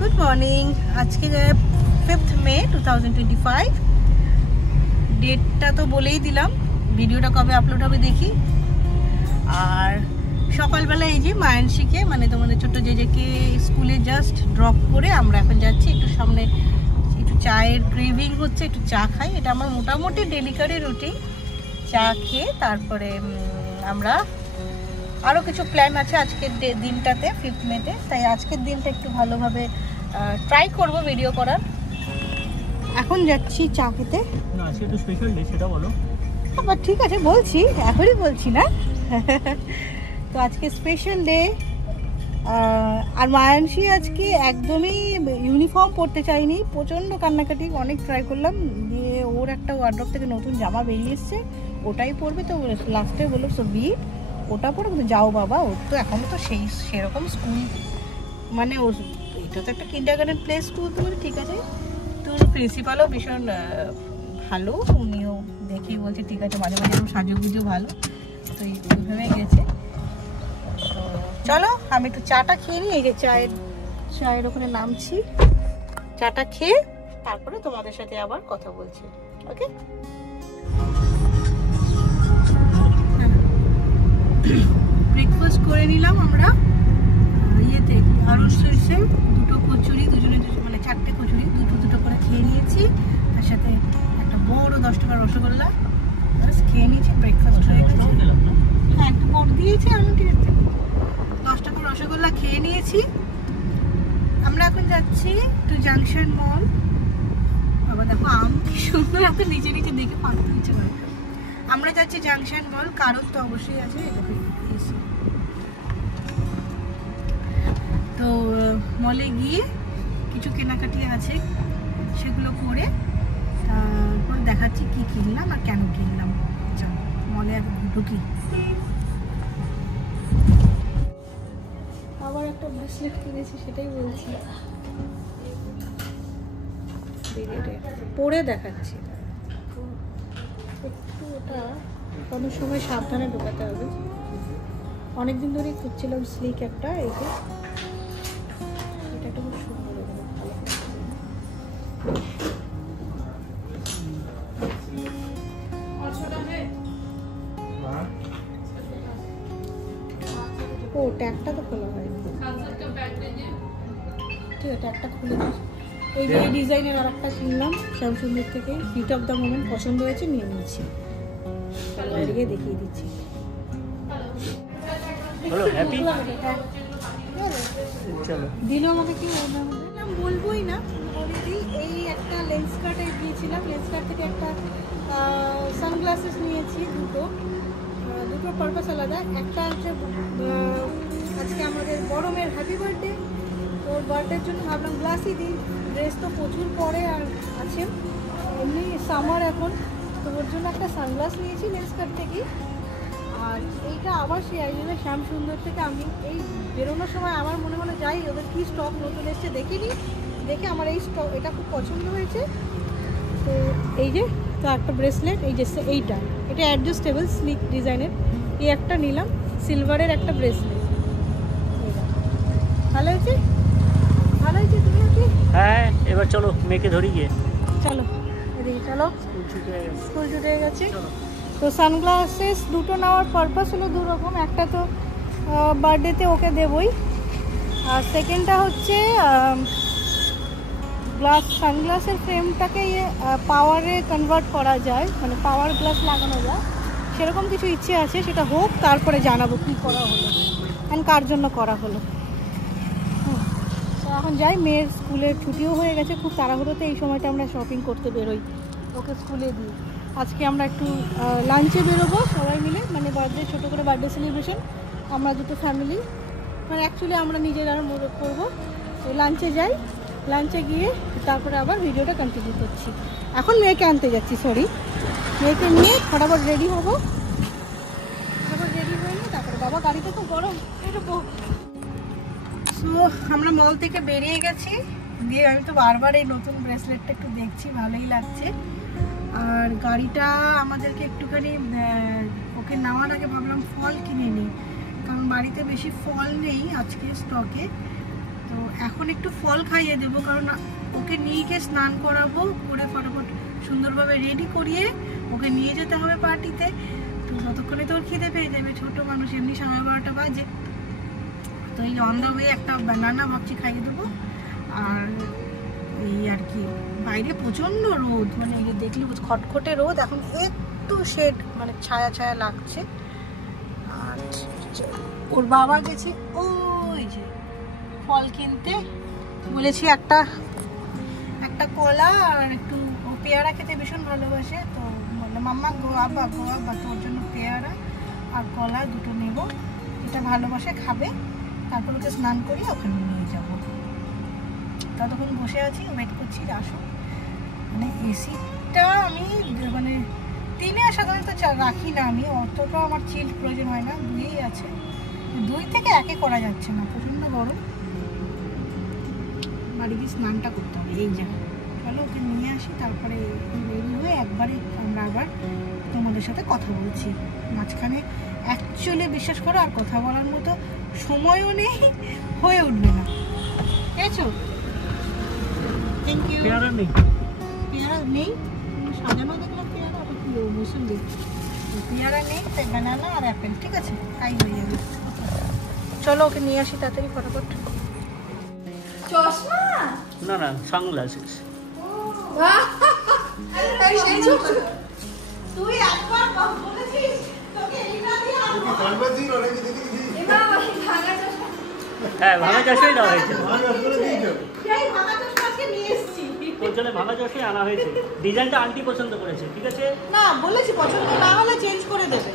Good morning. আজকে 5th মে 2025। ডেটটা তো বলেই দিলাম, ভিডিওটা কবে আপলোড হবে দেখি। আর সকালবেলা এই যে মায়ানসীকে মানে তোমাদের ছোট্ট জেজেকে স্কুলে জাস্ট ড্রপ করে আমরা এখন যাচ্ছি একটু সামনে, একটু চায়ের ক্রেভিং হচ্ছে, একটু চা খাই। এটা আমার মোটামুটি ডেলিকারি রুটিন। চা খেয়ে তারপরে আমরা আরও কিছু প্ল্যান আছে আজকের দিনটাতে, 5th মেতে। তাই আজকের দিনটা একটু ভালোভাবে ট্রাই করব ভিডিও করার। এখন যাচ্ছি চা খেতে। না আজকে তো স্পেশাল ডে, সেটা বলো। আবার ঠিক আছে বলছি, এখনই বলছি না। তো আজকে স্পেশাল ডে। আর মায়ানসী আজকে একদমই ইউনিফর্ম পরতে চাইনি, প্রচণ্ড কান্নাকাটি, অনেক ট্রাই করলাম। দিয়ে ওর একটা ওয়ার্ড্রপ থেকে নতুন জামা বেরিয়ে এসছে, ওটাই পরবে। তো লাস্টে বললো সো বি ওটা পরে যাও বাবা, ওর তো এখনও তো সেরকম স্কুল মানে ও এটা তো একটা কিন্ডারগার্টেন প্লে স্কুল। তো বলে ঠিক আছে। তোর প্রিন্সিপালও ভীষণ ভালো, উনিও দেখেই বলছে ঠিক আছে, মাঝে মাঝে সাজুগুজু ভালো। তো এইভাবে গেছে। তো চলো আমি একটু চাটা খেয়ে নিই। এই যে চায়ের ওখানে নামছি, চাটা খেয়ে তারপরে তোমাদের সাথে আবার কথা বলছি। ওকে, ব্রেকফাস্ট করে নিলাম আমরা ইয়েতে আরুণ সুইটসে। দুটো কচুরি, দুজনে মানে 4টে কচুরি, দুটো করে খেয়ে নিয়েছি। তার সাথে একটা বড় 10 টাকার রসগোল্লা খেয়ে নিয়েছি। ব্রেকফাস্ট হয়ে গেছে। হ্যাঁ একটু বড় দিয়েছি আমি, ঠিক আছে। 10 টাকার রসগোল্লা খেয়ে নিয়েছি। আমরা এখন যাচ্ছি টু জাংশন মল। বাবা দেখো আম কি সুন্দর, এত নিচে নিচে দেখে পারতে ইচ্ছে করে। আমরা যাচ্ছি জাংশন মল, কারণ তো অবশ্যই আছে। তো মলে গিয়ে কিছু কেনাকাটি আছে, সেগুলো করে তারপর দেখাচ্ছি কি কিনলাম আর কেন কিনলাম। চলো মলে আর ঢুকি। আবার একটা ব্রেসলেট কিনেছি, সেটাই বলছি, পরে দেখাচ্ছি। একটু ওটা কোনো সময় সাবধানে ঢোকাতে হবে। অনেকদিন ধরেই খুঁজছিলাম স্লিক একটা, এই যে এটা একটা খুব সুন্দর, ভালো। ও ট্যাগটা তো খোলা হয়নি, ঠিক আছে ট্যাগটা খুলে দিস। এই যে এই ডিজাইনের আর একটা কিনলাম শ্যামসুন্দর থেকে, হিট অফ দ্য মোমেন্ট পছন্দ হয়েছে, নিয়ে নিয়েছি। বাইরে গিয়ে দেখিয়ে দিচ্ছি। চলো হ্যাপি, চলো দিল আমাকে কি নাম বলবোই না, বলে দিই। এই একটা লেন্স কার্টে গিয়েছিলাম, লেন্স কার্ট থেকে একটা সানগ্লাসেস নিয়েছি, দুটো পারপাস আলাদা। একটা হচ্ছে আজকে আমাদের বড় মেয়ের হ্যাপি বার্থডে, ওর বার্থডের জন্য ভাবলাম গ্লাসই দিই। ড্রেস তো প্রচুর পরে আর আছে, এমনি সামার এখন, তো ওর জন্য একটা সানগ্লাস নিয়েছি লেন্স কার্ট থেকে। আর এইটা আবার সেই আয়োজনে শ্যাম সুন্দর থেকে আমি এই বেরোনোর সময় আমার মনে যাই ওদের কী স্টক নতুন এসছে দেখিনি, দেখে আমার এই স্টক এটা খুব পছন্দ হয়েছে। তো এই যে তো একটা ব্রেসলেট, এই যে এইটা, এটা অ্যাডজাস্টেবল স্লিক ডিজাইনের, এই একটা নিলাম, সিলভারের একটা ব্রেসলেট। ভালো হয়েছে, ভালো হয়েছে। তুমি কি? হ্যাঁ এবার চলো মেয়েকে ধরি গিয়ে। চলো এদিকে চলো, স্কুল ছুটে হয়ে গেছে। তো সানগ্লাসেস দুটো নেওয়ার পারপাস হলো দুরকম। একটা তো বার্থডেতে ওকে দেবই, আর সেকেন্ডটা হচ্ছে সানগ্লাসের ফ্রেমটাকে পাওয়ারে কনভার্ট করা যায়, মানে পাওয়ার গ্লাস লাগানো যায়, সেরকম কিছু ইচ্ছে আছে। সেটা হোক, তারপরে জানাবো কী করা হলো অ্যান্ড কার জন্য করা হলো। তো এখন যাই, মেয়ের স্কুলের ছুটিও হয়ে গেছে, খুব তাড়াহুড়োতে এই সময়টা আমরা শপিং করতে বেরোই, ওকে স্কুলে দিই। আজকে আমরা একটু লাঞ্চে বেরোবো সবাই মিলে, মানে বার্থডে, ছোটো করে বার্থডে সেলিব্রেশন, আমরা দুটো ফ্যামিলি, মানে অ্যাকচুয়ালি আমরা নিজেরা মদত করবো। তো লাঞ্চে যাই, লাঞ্চে গিয়ে তারপরে আবার ভিডিওটা কন্টিনিউ করছি। এখন মেয়েকে আনতে যাচ্ছি, সরি, মেয়েকে নিয়ে ফটাফট রেডি হবো। ফটাফট রেডি হয়ে নিয়ে তারপরে বাবা গাড়িতে তো গরম বেরোবো। সো আমরা মল থেকে বেরিয়ে গেছি, দিয়ে আমি তো বারবার এই নতুন ব্রেসলেটটা একটু দেখছি, ভালোই লাগছে। আর গাড়িটা আমাদেরকে একটুখানি ওকে নেওয়ার আগে ভাবলাম ফল কিনে নিই, কারণ বাড়িতে বেশি ফল নেই আজকে স্টকে। তো তো এখন একটু ফল খাইয়ে দেবো, কারণ ওকে নিয়ে গিয়ে স্নান করাবো, করে ফটাফট সুন্দরভাবে রেডি করিয়ে ওকে নিয়ে যেতে হবে পার্টিতে। তো ততক্ষণে তো ওর খিদে পেয়ে যাবে, ছোট মানুষ, এমনি 12:30 বাজে। তো এই অন দ্য ওয়ে একটা বানানা ভাবছি খাইয়ে দেবো। আর এই আর কি, বাইরে প্রচন্ড রোদ, মানে দেখলি খটখটে রোদ, এখন একটু শেড মানে ছায়া ছায়া লাগছে। আর ওর বাবা গেছে ওই যে ফল কিনতে, বলেছি একটা কলা আর একটু, পেয়ারা খেতে ভীষণ ভালোবাসে, তো বললো মাম্মা গো আব্বা তোর জন্য পেয়ারা আর কলা দুটো নেব, এটা ভালোবাসে খাবে, তারপর ওকে স্নান করিয়ে ওখানে নিয়ে যাবো। ততক্ষণ বসে আছি, ওয়েট করছি আসুক। মানে এসিটা আমি মানে 3-এ সাধারণত রাখি না, আমি অতটা আমার চিল্ড প্রয়োজন হয় না, 2-এই আছে, 2 থেকে 1-এ করা যাচ্ছে না, প্রচণ্ড গরম। বাড়ি গিয়ে স্নানটা করতে হবে। এই যে চলো ওকে নিয়ে আসি, তারপরে রেডি হয়ে একবারে আমরা আবার তোমাদের সাথে কথা বলছি। মাঝখানে অ্যাকচুয়ালি বিশ্বাস করো আর কথা বলার মতো সময়ও নেই, হয়ে উঠবে না। পেয়েছো? Thank you. পেয়ারা নেই, পেয়ারা নেই, সাজানো দেখলাম পেয়ারা, ওটা কি মুসুম্বি, পেয়ারা নেই, তাই বানানা আর অ্যাপেল, ঠিক আছে, তাই হয়ে যাবে। চলো ওকে নিয়ে আসি তাড়াতাড়ি ফটাফট। চশমা না সানগ্লাসেস। তুই একবার বলেছিস তোকে এইটা দিয়ে হ্যাঁ, ভাঙা চশমাই দেওয়া হয়েছে, সেই ভাঙা চশমা আজকে নিয়ে এসেছি। ওর জন্য ভাঙা চশমাই আনা হয়েছে। ডিজাইনটা আন্টি পছন্দ করেছে, ঠিক আছে? না বলেছি পছন্দ না হলে চেঞ্জ করে দেবে,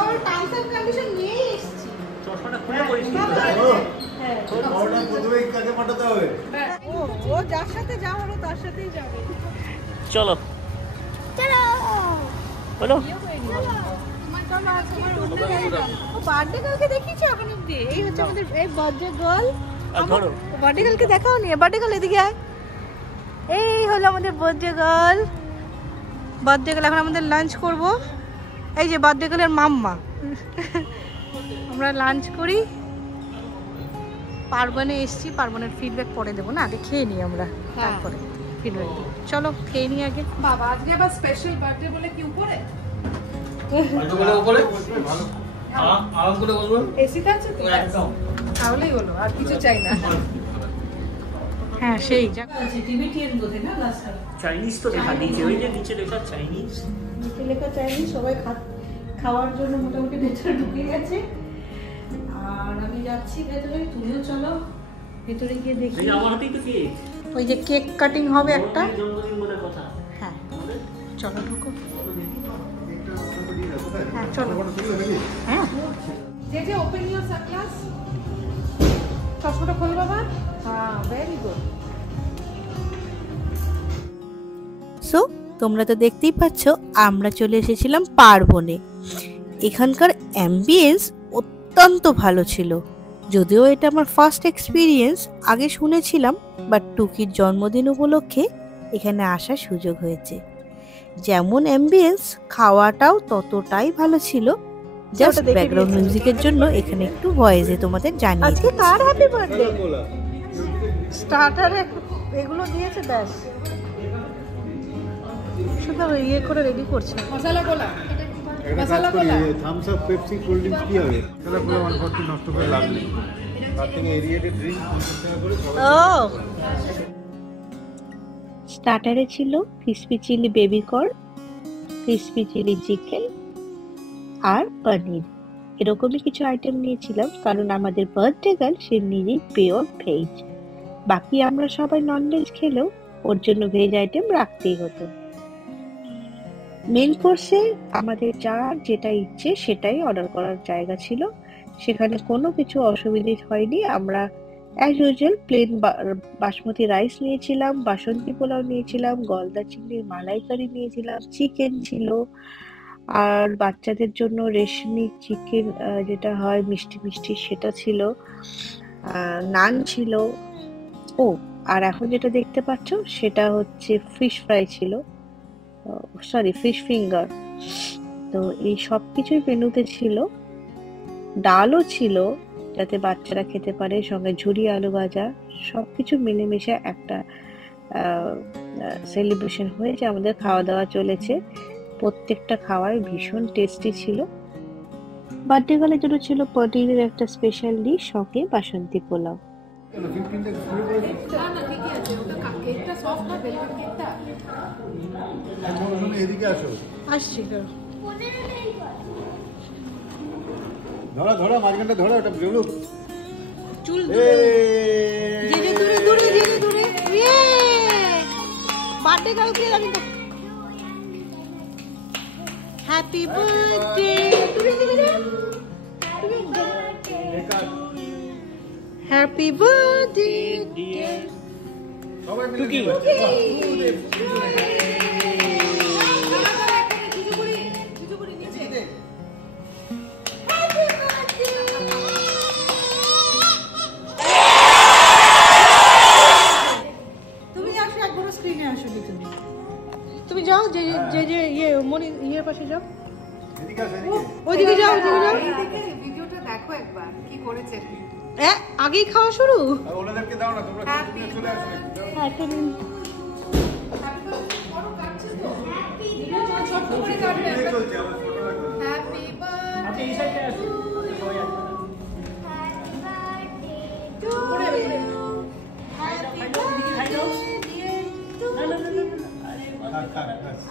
আমার টার্মস এন্ড কন্ডিশন নিয়েই এসেছি। চশমাটা খুলে পরিস। হ্যাঁ, ও যার সাথে যাওয়ার তার সাথেই যাবে। চলো বলো। বার্থডে গার্লকে দেখিয়েছি এখন অব্দি, এই হচ্ছে আমাদের এই বার্থডে গার্ল। ধরো বার্থডে গার্লকে দেখাও নি, বার্থডে গার্ল এদিকে আয়। এই হলো আমাদের বার্থডে গার্ল। বার্থডে গার্ল এখন আমাদের লাঞ্চ করব। এই যে বার্থডে গার্লের মাম্মা, আমরা লাঞ্চ করি। পার্বণে এসছি, পার্বণের ফিডব্যাক পরে দেবো না, আগে খেয়ে নিই আমরা, তারপরে ফিডব্যাক দেবো। চলো খেয়ে নিই আগে। বাবা আজকে আবার স্পেশাল বার্থডে বলে কি উপরে এসিটা আছে তো, তাহলেই হলো, আর কিছু চাই না। হ্যাঁ সেই টিবিটিয়ান বোধে না লাস্ট চাইনিজ তো লেখা নিচে, ওই যে নিচে লেখা চাইনিজ, নিচে লেখা চাইনিজ। সবাই খাওয়ার জন্য মোটামুটি ভেতরে ঢুকে গেছে, আর আমি যাচ্ছি ভেতরে, তুমিও চলো ভেতরে গিয়ে দেখি। এই আমার হাতেই তো কেক, ওই যে কেক কাটিং হবে একটা। জন্মদিন বলে কথা। হ্যাঁ চলো ঢুকো। হ্যাঁ চলো। হ্যাঁ যে ওপেন ইওর সানগ্লাস, চশমাটা খোল বাবা। হ্যাঁ ভেরি গুড। সো তোমরা তো দেখতেই পাচ্ছ আমরা চলে এসেছিলাম পার্বণে। এখানকার অ্যাম্বিয়েন্স অত্যন্ত ভালো ছিল, যদিও এটা আমার ফার্স্ট এক্সপিরিয়েন্স, আগে শুনেছিলাম, বাট টুকির জন্মদিন উপলক্ষে এখানে আসার সুযোগ হয়েছে। যেমন অ্যাম্বিয়েন্স, খাওয়াটাও ততটাই ভালো ছিল। জাস্ট ব্যাকগ্রাউন্ড মিউজিকের জন্য এখানে একটু ভয়েসে তোমাদের জানিয়ে দিচ্ছি। আজকে কার হ্যাপি বার্থডে? স্টার্টারে এগুলো দিয়েছে, ব্যাস শুধু ইয়ে করে রেডি করছে। মশলা কোলা, একটা কাজ করি, Thums Up, Pepsi, cold drinks কি হবে? তাহলে পুরো 140 নষ্ট করে লাভ নেই। তার থেকে এরিয়েটেড ড্রিঙ্ক 50 টাকা করে সবাই। ও স্টার্টারে ছিল crispy chilli baby corn, crispy chilli chicken আর পনির, এরকমই কিছু আইটেম নিয়েছিলাম, কারণ আমাদের বার্থডে গার্ল সে নিজেই পিওর ভেজ। বাকি আমরা সবাই ননভেজ খেলেও ওর জন্য ভেজ আইটেম রাখতেই হতো। মেন কোর্সে আমাদের যার যেটা ইচ্ছে সেটাই অর্ডার করার জায়গা ছিল, সেখানে কোনো কিছু অসুবিধে হয়নি। আমরা as usual plain basmati rice নিয়েছিলাম, বাসন্তী পোলাও নিয়েছিলাম, গলদা চিংড়ির মালাইকারি নিয়েছিলাম, চিকেন ছিল, আর বাচ্চাদের জন্য রেশমি চিকেন যেটা হয় মিষ্টি মিষ্টি সেটা ছিল, নান ছিল। ও আর এখন যেটা দেখতে পাচ্ছ সেটা হচ্ছে ফিশ ফ্রাই ছিল, সরি ফিশ ফিঙ্গার। তো এই সব কিছুই মেনুতে ছিল। ডালও ছিল, যাতে বাচ্চারা খেতে পারে, সঙ্গে ঝুরি আলু ভাজা, সবকিছু মিলেমিশে একটা সেলিব্রেশন হয়েছে। আমাদের খাওয়া দাওয়া চলেছে, প্রত্যেকটা খাওয়াই ভীষণ টেস্টি ছিল। বার্থডে গার্লের জন্য ছিল পনিরের একটা স্পেশাল ডিশ, সঙ্গে বাসন্তী পোলাও। এদিকে আসো, আসছি তো। ধরা ধরা মাঝখানটা ধরা, ওটা বেরোক চুল ধীরে দূরে দূরে ধীরে দূরে। বার্থডে কালকে আমি তো হ্যাপি বার্থডে। হ্যাপি বার্থডে সবাই মিলে টুকি। তুমি আসো, একবার স্ক্রিনে আসো। তুমি যাও, যে যে যে ইয়ে মনি ইয়ের পাশে যাও, এদিকে আসো, এদিকে। ওইদিকে যাও, ওইদিকে যাও। ভিডিওটা দেখো একবার কি করেছে। আগেই খাওয়া শুরু। আর ওনাদেরকে দাও না, তোমরা চলে আসো। হ্যাঁ, একটা দিন। চলছে আমার ফটো লাগবে। হ্যাপি আপনি এই সাইডে আসুন, সবাই আসবেন।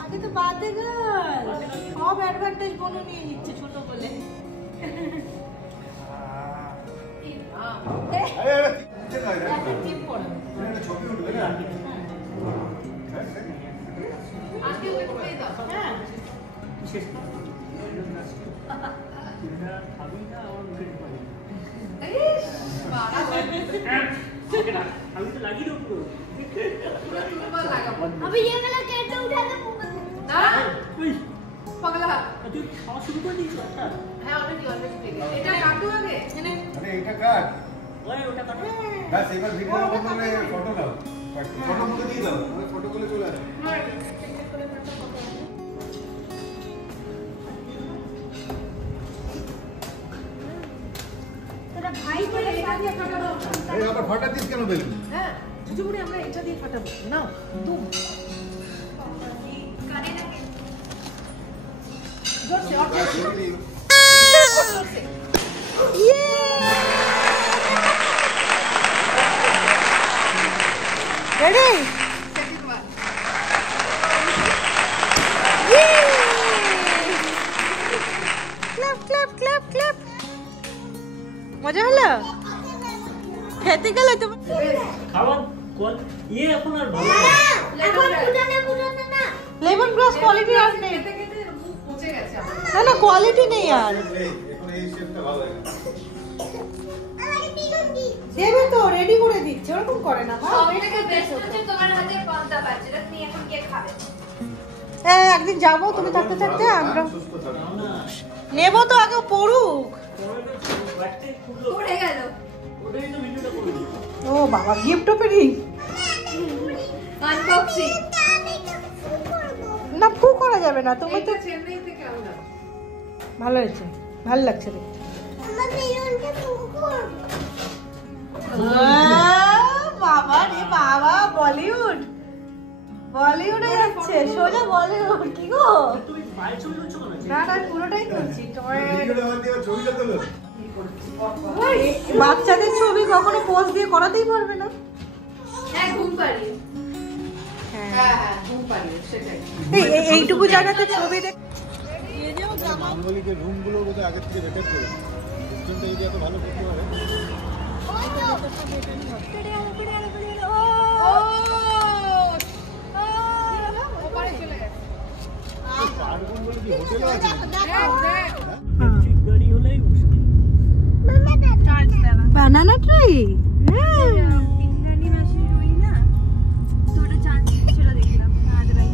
আগে তো বাদে গাল, সব অ্যাডভান্টেজ বনো নিয়ে নিচ্ছে ছোট বলে। আরে আরে ঠিক আছে, এটা ছবি উঠবে না। আজকে ওকে করে দাও। হ্যাঁ, আমি তো লাগিয়ে দেবো পুরো। अभी ये वाला कैसे उठा दे না ওই, পাগলা। তুই খাওয়া শুরু করে দিয়েছিস একটা? হ্যাঁ অলরেডি এটা কাটো আগে। আরে এটা কাট। ওই ওটা কাটো। ব্যাস এবার ভিডিও বদলে ফটো নাও। ফটো মুখে দিয়ে দাও, আমি ফটো করে চলে আসি। तेरा भाई तेरे साथ ये फाटाबो এই আবার ফটো দিস কেন বেলুন? হ্যাঁ জুজুবুড়ি আমরা এটা দিয়ে ফাটাবো। নাও তুম करे ना জোর সে और ব্যাস ছবি দিও। जोर से। Ready? Second one. Clap clap clap clap. মজা হলো? খেতে গেলে তুমি খাওয়া কল ইয়ে এখন আর ভালো লাগে না। এখন বুঝানে না লেমন গ্রাস কোয়ালিটি আর নেই। খেতে খেতে মুখ পচে গেছে আমার। না না, কোয়ালিটি নেই আর। এই এখন এই শেপটা ভালো লাগে না। দেবে তো, রেডি করে দিচ্ছে, ওরকম করে না। সবথেকে বেস্ট হচ্ছে তোমার হাতে পান্তা ভাত, যেটা তুমি এখন কে খাবে। হ্যাঁ, একদিন যাবো তুমি থাকতে থাকতে, আমরা সুস্থ থাকো। নেবো তো, আগে পড়ুক। ব্যাগটাই খুললো, পড়ে গেল ওটাই তো ভিডিওটা করে দিই। ও বাবা, গিফট ওপেনিং আনবক্সিং। না, পু করা যাবে না। তুমি তো এটা চেন্নাই থেকে আনলাম। ভালো হয়েছে, ভালো লাগছে দেখতে। বাবা রে বাবা, বলিউড বলিউডে যাচ্ছে, সোজা বলিউড। কি গো? তুমি বাইরে ছবি তুলছো কেন? না না, পুরোটাই করছি তোমার। ভিডিওটা আমার দিয়ে ছবিটা তোলো। বাচ্চাদের ছবি কখনো পোজ দিয়ে করাতেই পারবে না। হ্যাঁ ঘুম পাড়িয়ে। হ্যাঁ হ্যাঁ ঘুম পাড়িয়ে সেটাই। এইটুকু জায়গাতে ছবি দেখ। মাঙ্গলিকে রুমগুলো বোধহয় আগের থেকে বেটার করে সিস্টেমটা যদি এত ভালো করতে পারে। ওপারে চলে গেছে। পার্কগুলো বলে কি হোটেলও আছে নাকি? ইলেকট্রিক গাড়ি হলেই মুশকিল। বানানা ট্রি। পিন্নানি মাসের ওই না তো ওটা চান্স ছিল দেখলাম আজরাই।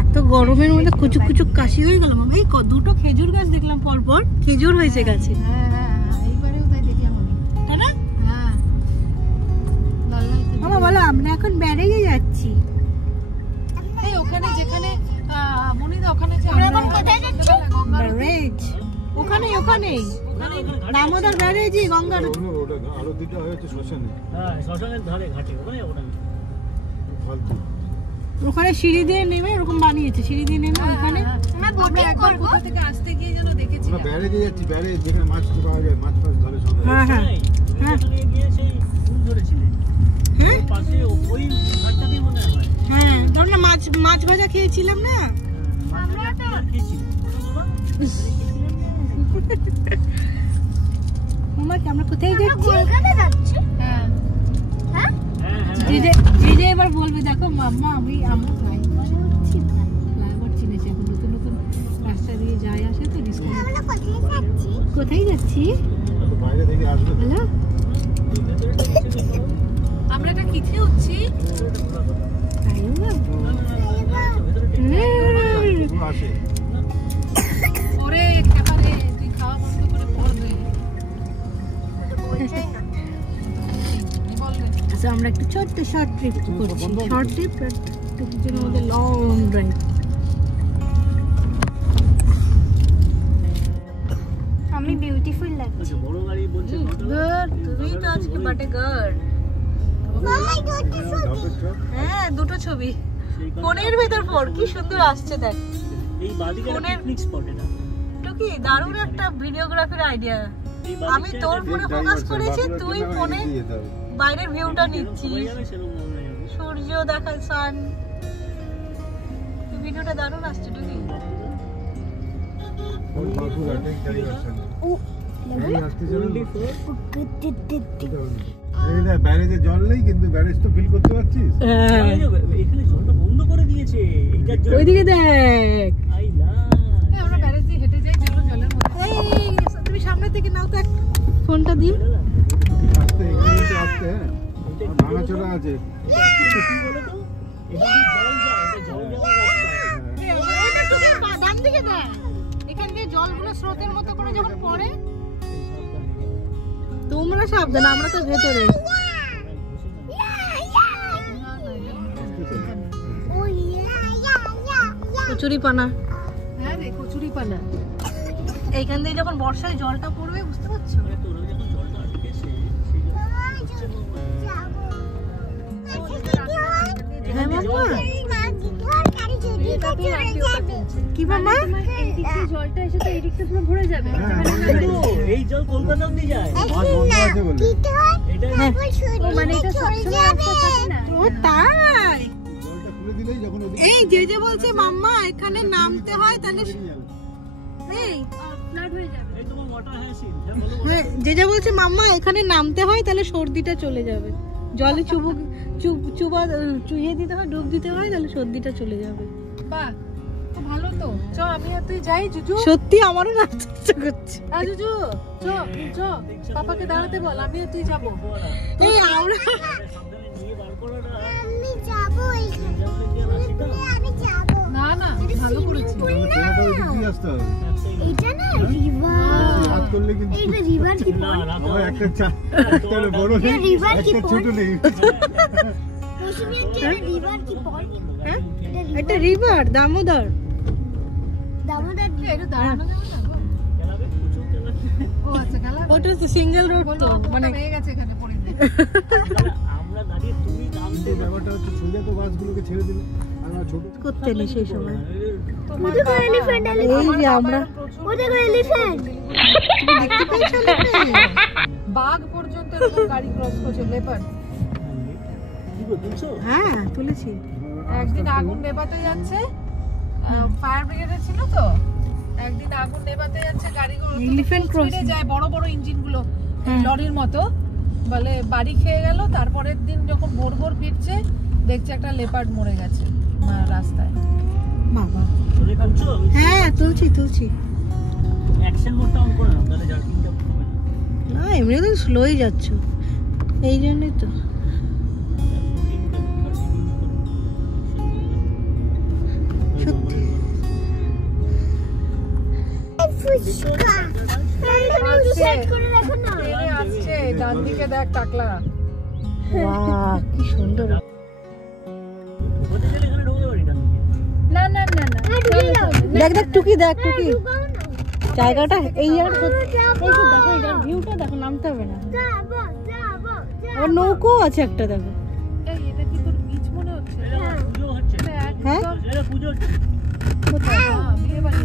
এত গরমের মধ্যে কুচুক কুচুক কাশি হয়ে গেল। এই দুটো খেজুর গাছ দেখলাম, পর পর খেজুর হয়েছে গাছে। হ্যাঁ হ্যাঁ এইবারেও তাই দেখলাম আমি। তাই না? হ্যাঁ মামা বলো, আমরা এখন ব্যারেজে যাচ্ছি। এই ওখানে যেখানে মনিদা ওখানে যে আমরা এখন কোথায় যাচ্ছি? ব্যারেজ। ও ওখানেই দামোদর ব্যারেজই গঙ্গার ওটা আরো দুটো হয়েছে শ্মশানে। হ্যাঁ, শ্মশানের ধারে ঘাটে ওখানে ফালতু। ওখানে সিঁড়ি দিয়ে নেমে এরকম বানিয়েছে, সিঁড়ি দিয়ে নেমে ওখানে আমরা একবার কোথা থেকে আসতে গিয়ে যেন দেখেছি। আমরা ব্যারেজে যাচ্ছি, ব্যারেজ যেখানে মাছ পাওয়া যায়, মাছ ধরে সব। হ্যাঁ হ্যাঁ ওখানে গিয়ে সেই ফুল ধরেছিলেন হ্যাঁ পাশে ওই ঘাটটাতেই মনে হয়। হ্যাঁ, ধর না মাছ ভাজা খেয়েছিলাম না আমরা তো খেয়েছি। মামা আমরা কোথায় যাচ্ছি? হ্যাঁ হ্যাঁ হ্যাঁ যে এবার বলবে দেখো মাম্মা আমরা ফ্লাইওভার চিনেছি, এখন নতুন নতুন রাস্তা দিয়ে যায় আসে তো কোথায় যাচ্ছি বাইরে থেকে আসবে। হ্যালো আমরা এটা কিসে উঠছি? আসে ওরে একেবারে তুই খাওয়া বন্ধ করে পড়বে। আচ্ছা, আমরা একটু ছোট্ট শর্ট ট্রিপ করছি, শর্ট ট্রিপ কিছুদিনের মধ্যে লং ড্রাইভ। আমি বিউটিফুল লাগছে। বড় গাড়ি বলছে গুড, তুমি তো আজকে বাটে গুড। হ্যাঁ, দুটো ছবি ফোনের ভেতর পড়, কি সুন্দর আসছে দেখ। এই বাদিকে পিকনিক স্পট এটা। এটা কি দারুণ একটা ভিডিওগ্রাফির আইডিয়া। এই আমি তোর ফোনে ফোকাস করেছি, তুই ফোনে বাইরের ভিউটা নিচ্ছিস, সূর্য দেখায়, সান। ভিডিওটা দারুণ আসছে টুকি। ব্যারেজে জল নেই, কিন্তু ব্যারেজ তো ফিল করতে পারছিস। এখানে জলটা বন্ধ করে দিয়েছে, এইটার জন্য। ওইদিকে দেখ, আই লাভ। আমরা ব্যারেজ দিয়ে হেঁটে যাই যেগুলো জলের মধ্যে। এই তুমি সামনে থেকে নাও তো ফোনটা দিয়ে। আসতে এখানে তো আসতে, হ্যাঁ ভাঙাচোরা আছে। কি বলো তো, এটা দিয়ে জল যায়, এটা জল যাওয়ার রাস্তা। ডান দিকে দেখ, এখান দিয়ে জলগুলো স্রোতের মতো করে যখন পড়ে। তোমরা সাবধান, আমরা তো ভেতরে। কচুরিপানা, হ্যাঁ রে কচুরিপানা। এইখান দিয়ে যখন বর্ষায় জলটা পড়বে, বুঝতে পারছো? তোরা যখন জলটা আটকেছে, সেই হ্যাঁ মামা, কি মামা? জলটা এসে তো এই দিকটা পুরো ভরে যাবে। এই জল কলকাতা অব্দি যায়। মাছ বন্ধ আছে বলে এটা মানে এটা সবসময় রাস্তা থাকে না। ও তাই? জলটা খুলে দিলেই যখন ওদিকে এই যে বলছে মাম্মা এখানে নামতে হয়, তাহলে এই ফ্লাড হয়ে যাবে। এই তোমার ওয়াটার হ্যাসিল। হ্যাঁ বলো। যে বলছে মাম্মা এখানে নামতে হয়, তাহলে সর্দিটা চলে যাবে। জলে চুইয়ে দিতে হয়, ডুব দিতে হয়, তাহলে সর্দিটা চলে যাবে। বাহ, তো ভালো তো। চ আমি আর তুই যাই জুজু। সত্যি আমারও নাচতে ইচ্ছা করছে। জুজু চ চ, পাপাকে দাঁড়াতে বল, আমি আর তুই যাবো। এই আমরা সাবধানে নিয়ে বার করো না। না না, ভালো করেছি। পেয়াটা ওদিক দিয়ে আসতে হবে। এটা না রিভার। হাত করলে কিন্তু এটা রিভার কি না না আমার একটা একটা বড় নেই, river কি একটা pond? ছোট নেই। মৌসুমী একটা রিভার কি পড়? হ্যাঁ? একটা রিভার দামোদর। দামোদর একটু দাঁড়ানো যাবে না গো? খেলাবে প্রচুর খেলাবে। ও আচ্ছা, খেলা ওটা সিঙ্গেল রোড তো, মানে হয়ে গেছে এখানে পড়ে দিয়ে। আমরা দাঁড়িয়ে তুমি নামতে এই ব্যাপারটা হচ্ছে সোজা তো বাসগুলোকে ছেড়ে দিলে, আর আমরা ছোট করতে নেই সেই সময়। তোমার দেখো এলিফ্যান্ট, এই যে আমরা ও দেখো এলিফ্যান্ট। দেখতে পেয়েছো না? বাঘ পর্যন্ত এরকম গাড়ি ক্রস করছে, লেপার্ড। কি গো তুলছো? হ্যাঁ তুলেছি। একদিন আগুন নেভাতে যাচ্ছে, ফায়ার ব্রিগেডের ছিল তো, একদিন আগুন নেভাতে যাচ্ছে, গাড়িগুলো Elephant স্পিডে crossing। যায়, বড় বড় ইঞ্জিন গুলো হ্যাঁ। লরির মতো, বলে বাড়ি খেয়ে গেল। তারপরের দিন যখন ভোর ভোর ফিরছে, দেখছে একটা লেপার্ড মরে গেছে রাস্তায়। বাবা, তুমি করছো? হ্যাঁ তুলছি। অ্যাকশন মোডটা অন করে নাও, তাহলে জার্কিংটা হবে না। না এমনি তো স্লোই যাচ্ছ, এই জন্যই তো। সত্যি ট্রেনে আসছে, ডান দিকে দেখ টাকলা। বাহ কি সুন্দর। ওখানে গেলে এখানে ঢুকতে পারি না। না না না না, দেখ টুকি, দেখ টুকি। জায়গাটা এই আর এই তো দেখো এটার ভিউটা দেখো, নামতে হবে না। আর নৌকো আছে একটা দেখো। এই এটা কি তোর বিচ মনে হচ্ছে? পুজো হচ্ছে, হ্যাঁ এটা পুজো হচ্ছে। কোথায়? বিয়ে বাড়ি।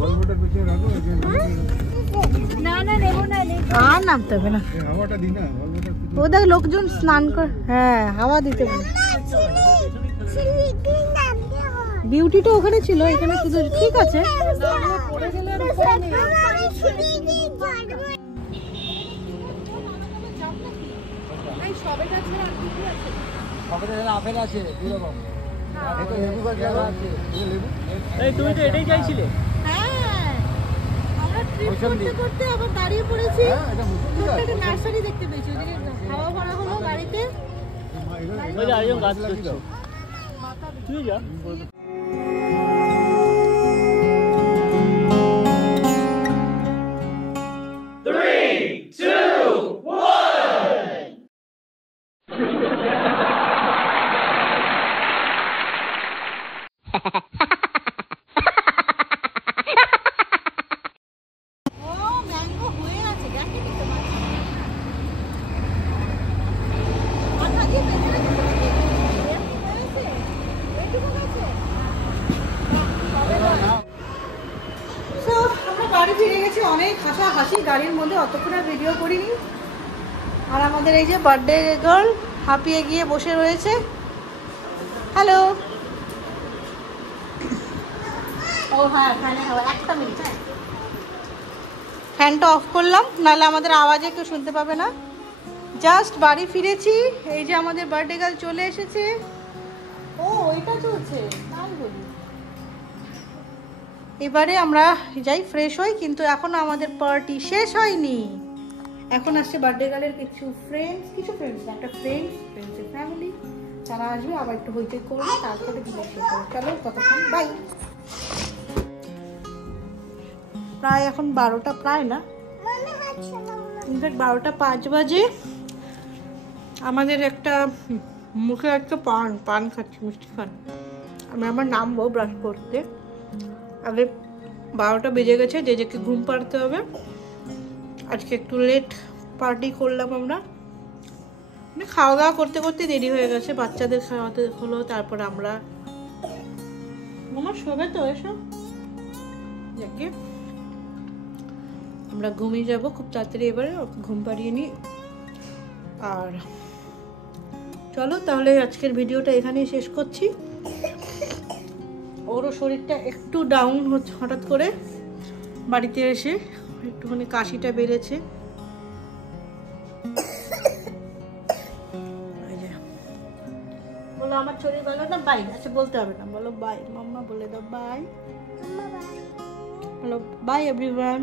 গল্পটার পিছনে রাখো, আর নামতে হবে না। হাওয়াটা দিই না, গল্পটার পিছনে। ও দেখ লোকজন স্নান করে, হ্যাঁ হাওয়া দিতে পারে। বিউটিটা ওখানে ছিল, এখানে শুধু ঠিক আছে। পড়ে গেলে আর উপায় নেই। এই সবেটা ছাড়া আর কি কি আছে? আপেল আছে দুই রকম, এই তুমি তো এটাই চাইছিলে। হ্যাঁ আমরা ট্রিপ করতে করতে আবার দাঁড়িয়ে পড়েছি। একটা নার্সারি দেখতে পেয়েছি, ওদিকে হাওয়া ভরা হলো গাড়িতে। ওই যে আরেকজন গাছ করছিল, তুই যা। ও ম্যাঙ্গো হয়ে আছে, দেখে নিতে পারছি। মাথা দিয়ে বেঁধে রেখেছে নাকি? এমনি হয়েছে? এইটুকু গেছে? So, আমরা বাড়ি ফিরে গেছি, অনেক হাসাহাসি গাড়ির মধ্যে, অতক্ষণ আর ভিডিও করিনি। আর আমাদের এই যে বার্থডে গার্ল হাঁপিয়ে গিয়ে বসে রয়েছে। হ্যালো। ও হ্যাঁ, ফ্যানে হাওয়া, একটা মিনিট। হ্যাঁ, ফ্যানটা অফ করলাম, নাহলে আমাদের আওয়াজে কেউ শুনতে পাবে না। জাস্ট বাড়ি ফিরেছি, এই যে আমাদের বার্থডে গার্ল চলে এসেছে। ও এটা চলছে, তাই বলি। এবারে আমরা যাই ফ্রেশ হই, কিন্তু এখনো আমাদের পার্টি শেষ হয়নি। এখন আসছে বার্থডে গার্লের কিছু ফ্রেন্ডস না, একটা ফ্রেন্ডসের ফ্যামিলি, তারা আসবে, আবার একটু হইচই করবে, তারপরে দিলে শেষ হবে। চলো ততক্ষণ বাই। প্রায় এখন 12টা, প্রায় না, ইনফ্যাক্ট 12টা 5 বাজে। আমাদের একটা মুখে একটা পান খাচ্ছি, মিষ্টি পান। আমি আমার নামবো ব্রাশ করতে, আগে 12টা বেজে গেছে, যে যেকে ঘুম পাড়তে হবে। আজকে একটু লেট পার্টি করলাম আমরা, মানে খাওয়া দাওয়া করতে করতে দেরি হয়ে গেছে, বাচ্চাদের খাওয়াতে হলো, তারপর আমরা আমার শোবে তো এসব, যাকে আমরা ঘুমিয়ে যাব খুব তাড়াতাড়ি। এবারে ঘুম পাড়িয়ে নিই। আর চলো তাহলে আজকের ভিডিওটা এখানেই শেষ করছি। ওরও শরীরটা একটু ডাউন হচ্ছে, হঠাৎ করে বাড়িতে এসে একটুখানি কাশিটা বেড়েছে। বলো আমার শরীর ভালো না, বাই। আচ্ছা বলতে হবে না, বলো বাই। মাম্মা বলে দাও বাই। বলো বাই এভরিওয়ান।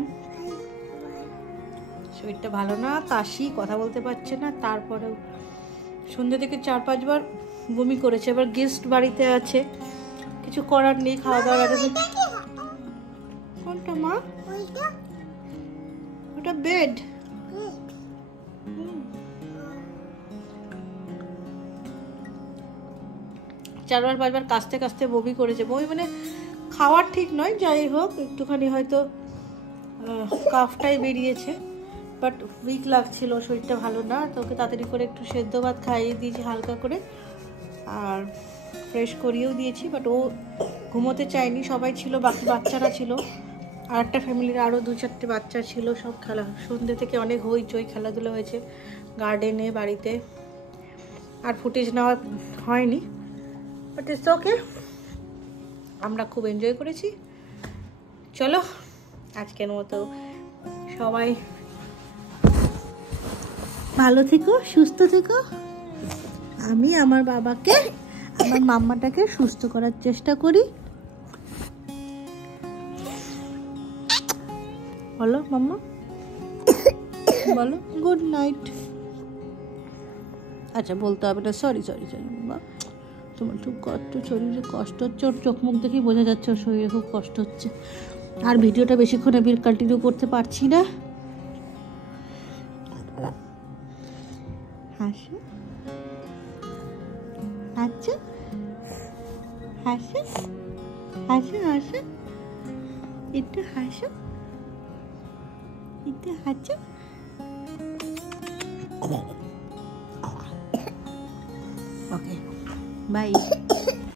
শরীরটা ভালো না, কাশি, কথা বলতে পারছে না, তারপরেও সন্ধ্যে থেকে 4-5 বার বমি করেছে। এবার গেস্ট বাড়িতে আছে, কিছু করার নেই, খাওয়া দাওয়ার আগে। কোনটা মা? ওটা বেড। 4-5 বার কাশতে কাশতে বমি করেছে। বমি মানে খাওয়ার ঠিক নয়, যাই হোক একটুখানি হয়তো কাফটাই বেরিয়েছে, বাট উইক লাগছিল, শরীরটা ভালো না। তো ওকে তাড়াতাড়ি করে একটু সেদ্ধ ভাত খাইয়ে দিয়েছি হালকা করে, আর ফ্রেশ করিয়েও দিয়েছি, বাট ও ঘুমোতে চায়নি। সবাই ছিল, বাকি বাচ্চারা ছিল, আর একটা ফ্যামিলির আরও 2-4টে বাচ্চা ছিল, সব খেলা, সন্ধ্যে থেকে অনেক হইচই খেলাধুলো হয়েছে গার্ডেনে, বাড়িতে। আর ফুটেজ নেওয়া হয়নি, বাট ইটস ওকে, আমরা খুব এনজয় করেছি। চলো আজকের মতো সবাই ভালো থেকো, সুস্থ থেকো। আমি আমার বাবাকে, আমার মাম্মাটাকে সুস্থ করার চেষ্টা করি। বলো মাম্মা, বলো গুড নাইট। আচ্ছা বলতে হবে না, সরি বাবা, তোমার খুব কষ্ট, শরীরে কষ্ট হচ্ছে, ওর চোখ মুখ দেখেই বোঝা যাচ্ছে ওর শরীরে খুব কষ্ট হচ্ছে। আর ভিডিওটা বেশিক্ষণ আমি কন্টিনিউ করতে পারছি না। হাসো, হাসো, হাসো, হাসো, হাসো। একটু হাসো, একটু হাসো। Okay bye.